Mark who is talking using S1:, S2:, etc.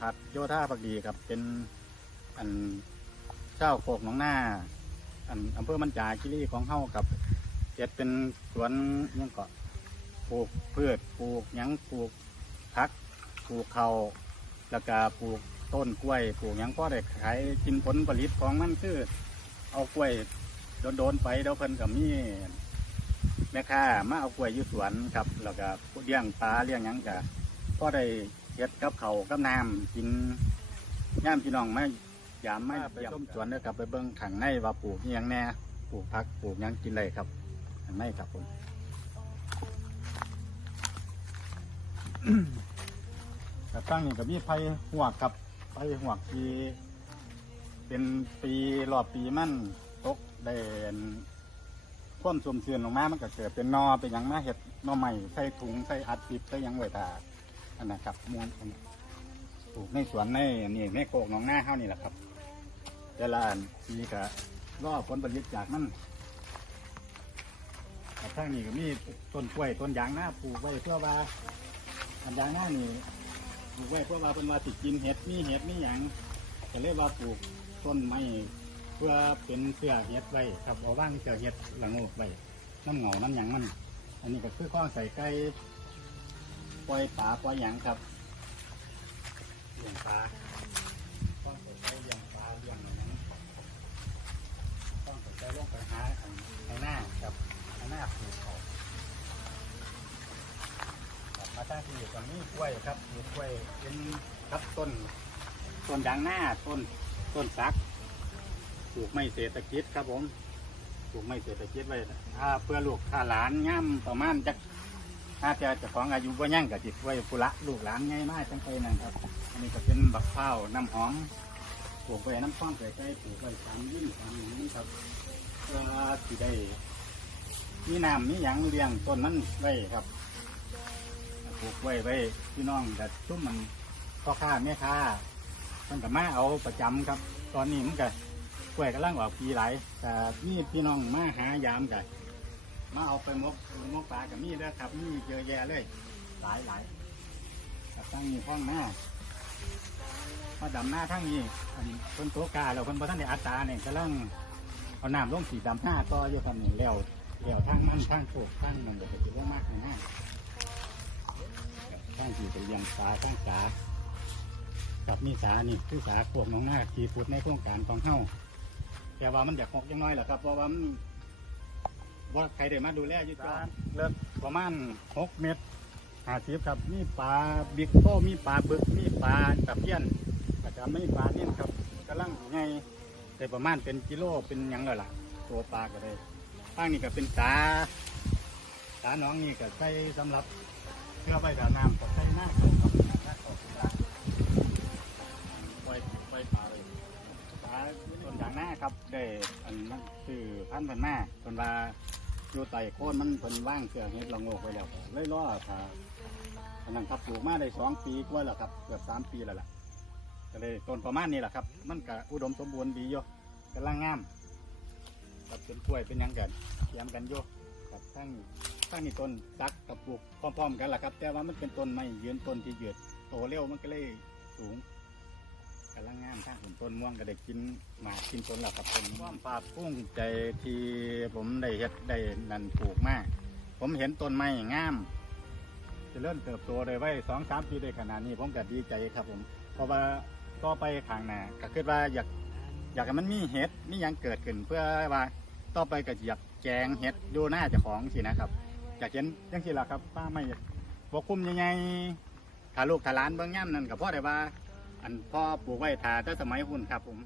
S1: ผัดโยธาพักดีครับเป็นอันเจ้าโคกหนองหน้า อันอำเภอมันจาคิรีของเฮากับเจ็ดเป็นสวนยังเกาะปลูกพืชปลูกหยังปลูกพักปลูกเขาแล้วก็ปลูกต้นกล้วยปลูกหยังก็ได้ขายกินผลผลิตของมันคือเอากล้วยโดนๆไปเดี๋ยวเพิ่นกับมีแม่ค้ามาเอากล้วยอยู่สวนครับ แล้วก็เลี้ยงปลาเลี้ยงหยังกะก็ได้ เฮ็ดกับเขาวกับน้ำกินย่ามพี่น้องไม่ยามไม่ไปชมสวนเด้อครับไปเบิ่งข้างในว่าปลูกอิหยังแหน่ปลูกผักปลูกหยังกินเลยครับข้างในครับผมแต่ตั้งนี่ก็มีไผ่หวกับไผ่หวกที่เป็นปีรอบปีมันตกได้อันพ่นสมเสือนลงมามันก็เกิดเป็นนอเป็นหยังมาเห็ดหนอใหม่ใส่ถุงใส่อัดปิบใส่หยังไว้ตา อันนะครับมวนอันปลูกในสวนในนี่ในโกกหนองหน้าเฮานี่แหละครับ แต่ละอันมีก็รอผลผลิตจากมันแต่ทางนี้ก็มีต้นกล้วยต้นยางหน้าปลูกไว้เพื่อว่าอันยางหน้านี่ปลูกไว้เพื่อว่าเป็นว่าติดกินเห็ดมีเห็ดมีหยังก็เลยว่าปลูกต้นไม้เพื่อเป็นเสื้อเห็ดไว้ครับเอาว่างเสื้อเห็ดหลังโอกไว้น้ำเหงาน้ำหยังมัน อันนี้ก็คือข้อใส่ไก่ ปล่อยปลาปล่อยหยังครับเลี้ยงปลาต้องใส่ใจเลี้ยงปลาเลี้ยงอะไรนั้นต้องใส่ใจลงไปหาอันในหน้ากับในหน้าปลูกเขาครับมาตั้งที่อยู่ตรงนี้กล้วยครับปลูกล้วยเป็นครับต้นต้นยางหน้าต้นต้นสักปลูกไม้เศรษฐกิจครับผมปลูกไม้เศรษฐกิจไว้ถ้าเพื่อลูกถ้าหลานย่ำประมาณจะ ถ้าจะจะของอายุบ่ยั่งกับจิตไว้ปุระลูกหลานง่ายมากจังไปนั่นครับ อันนี้ก็เป็นบักเผาวน้ำหอมปลูกไว้น้ำข้องใส่ใจปลูกไว้สามยิ่งสามหนี้ครับเพื่อที่ได้มีน้ำมีหยังเลี้ยงต้นนั้นไว้ครับปลูกไว้ไว้พี่น้องแต่ซุ่มมันพ่อค้าแม่ค้ามันก็มาเอาประจำครับ ตอนนี้มันก็กล้วยกำลังออกปีหลายแต่นี่พี่น้องมาหายามกัน มาเอาไปมกมกปลากับมีเด้อครับมีเยอะแยะเลย หลายหลายครับทั้งนี้ห้องหน้ามาดำหน้าทั้งนี้อันเพิ่นโตกาเพิ่นบ่ทันได้อัตราเนี่ยกำลังเอาน้ำลงสีดำหน้าต่ออยู่ครันี่แล้วแล้วทางมันทางโคกทางมันก็จะลงมากในหน้าทางที่ไปเลี้ยังสาทางสากับมีสานี่คือสาพวกน้องหน้าที่พูดในโครงการของเฮาแต่ว่ามันอยากหกยังน้อยแหละครับเพราะว่ามัน ว่าใครได้มาดูแลอยู่จ้าเลิกประมาณหกเมตรหาทิพครับมีปลาบิ๊กโตมีปลาบึกมีปลาตะเพียนก็จะไม่ปลาเนี่ยครับกำลังไงแต่ประมาณเป็นกิโลเป็นหยังเลยล่ะ ตัวปลาก็ได้ข้างนี้ก็เป็นตาตาน้องนี่ก็ใช้สำหรับเพื่อไปดำน้ำก็ใช้หน้าเขาครับหน้าเขาปลาปล่อยปล่อยปลาเลยปลาส่วนอย่างหน้าครับได้อันนั้นคือพันธุ์พันหน้าคนว่า อยู่ไต่โค่นมันเป็นว่างเสือเฮ็ดละโงกไว้แล้วเลยรอถ้าอันนั้นครับปลูกมาได้สองปีกว่าแล้วครับเกือบสามปีแล้วล่ะก็เลยต้นประมาณนี้แหละครับ มันก็อุดมสมบูรณ์ดีอยู่กำลังงามกับเป็นกล้วยเป็นยังกันเทียมกันอยู่กับทั้งทั้งนี่ต้นซักกับปลูกพร้อม ๆ กันแหละครับ แต่ว่ามันเป็นต้นไม้ยืนต้นที่ยืดโตเร็วมันก็เลยสูง กำลังงามทางผลต้นม่วงก็ได้กินหมากกินผลแล้วครับเป็นความภาคภูมิใจที่ผมได้เฮ็ดได้นั่นปลูกมาก ผมเห็นต้นไม้งามจะเริ่มเติบโตได้ไว้สองสามปีได้ขนาดนี้ผมก็ดีใจครับผม เพราะว่าก็ไปขางหน้าก็คิดว่าอยากอยากให้มันมีเห็ดมียังเกิดขึ้นเพื่อว่าต่อไปก็อยากแจงเห็ดดูหน้าเจ้าของสินะครับอยากเห็นจังสิล่ะครับป้าไม่บอกคุ้มยังไงถ้าลูกถ้าหลานเบิ่งย่ำนั่นกับพ่อได้ว่า อันพ่อปลูกไว้ถ้าแต่สมัยหุ่นครับผม